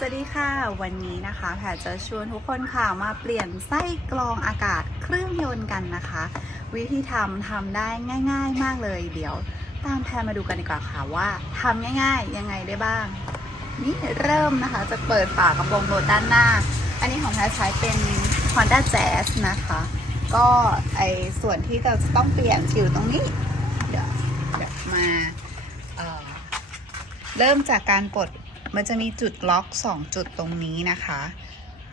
สวัสดีค่ะ วันนี้นะคะแพรจะชวนทุกคนค่ะมาเปลี่ยนไส้กรองอากาศเครื่องยนต์กันนะคะ วิธีทำทำได้ง่าย ๆ มากเลย เดี๋ยวตามแพรมาดูกันดีกว่าค่ะว่าทำง่าย ๆ ยังไงได้บ้าง นี่เริ่มนะคะจะเปิดฝากระโปรงรถด้านหน้า อันนี้ของแพรใช้เป็น Honda Jazz นะคะ ก็ไอส่วนที่เราจะต้องเปลี่ยนอยู่ตรงนี้ เดี๋ยวเดี๋ยวมาเเริ่มจากการปลด มันจะมีจุดล็อก 2 จุดตรงนี้นะคะ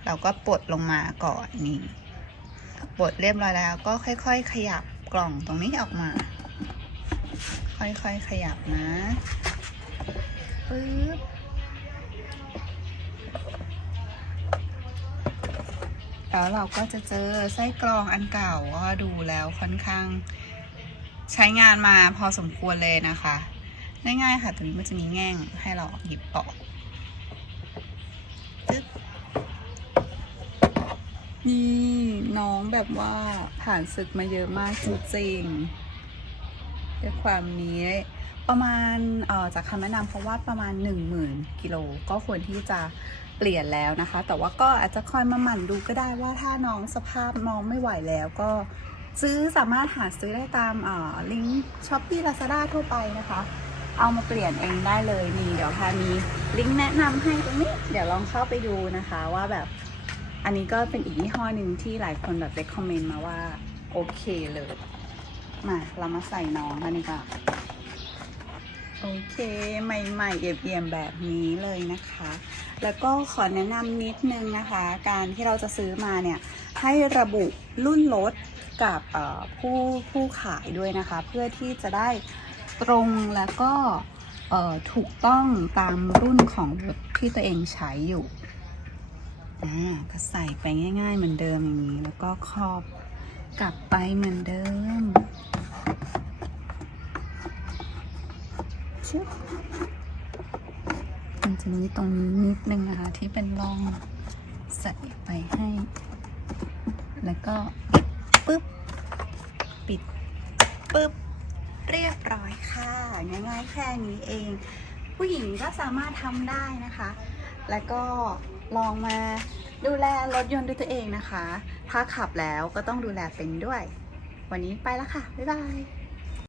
เราก็ปลดลงมาก่อนนี่ปลดเรียบร้อยแล้วก็ค่อย ๆ ขยับกล่องตรงนี้ออกมา ค่อยๆขยับนะปึ๊บแล้วเราก็จะเจอไส้กรองอันเก่าก็ดูแล้วค่อนข้างใช้งานมาพอสมควรเลยนะคะ ง่ายๆค่ะ ตรงนี้มันจะมีแง่งให้เราหยิบออก ตึ๊บนี่น้องแบบว่าผ่านศึกมาเยอะมากจริงๆด้วยความนี้ประมาณออจากคำแนะนำเพราะว่าประมาณ 10,000กิโลก็ควรที่จะเปลี่ยนแล้วนะคะ แต่ว่าก็อาจจะคอยมาหมั่นดูก็ได้ว่าถ้าน้องสภาพน้องไม่ไหวแล้วก็ซื้อสามารถหาซื้อได้ตามลิงก์ช้อปปี้ลาซาด้าทั่วไปนะคะ เอามาเปลี่ยนเองได้เลยนี่เดี๋ยวพามีลิงก์แนะนำให้ตรงนี้ เดี๋ยวลองเข้าไปดูนะคะว่าแบบอันนี้ก็เป็นอีกยี่ห้อหนึ่งที่หลายคนแบบไปคอมเมนต์มาว่า โอเคเลย มาเรามาใส่น้องกันดีกว่าโอเค ใหม่ๆเอี่ยมๆแบบนี้เลยนะคะ แล้วก็ขอแนะนำนิดนึงนะคะ การที่เราจะซื้อมาเนี่ยให้ระบุรุ่นรถกับผู้ผู้ขายด้วยนะคะ เพื่อที่จะได้ ตรงแล้วก็ถูกต้องตามรุ่นของรถที่ตัวเองใช้อยู่ก็ใส่ไปง่าย ๆ เหมือนเดิมอย่างนี้ แล้วก็ครอบกลับไปเหมือนเดิมชึบมันจะมีตรงนี้นิดนึงนะคะ ที่เป็นร่องใส่ไปให้ แล้วก็ปึ๊บ ปิดปึ๊บ เรียบร้อยค่ะ ง่ายๆแค่นี้เอง ผู้หญิงก็สามารถทำได้นะคะ แล้วก็ลองมาดูแลรถยนต์ด้วยตัวเองนะคะ ถ้าขับแล้วก็ต้องดูแลเป็นด้วย วันนี้ไปแล้วค่ะ บ๊ายบาย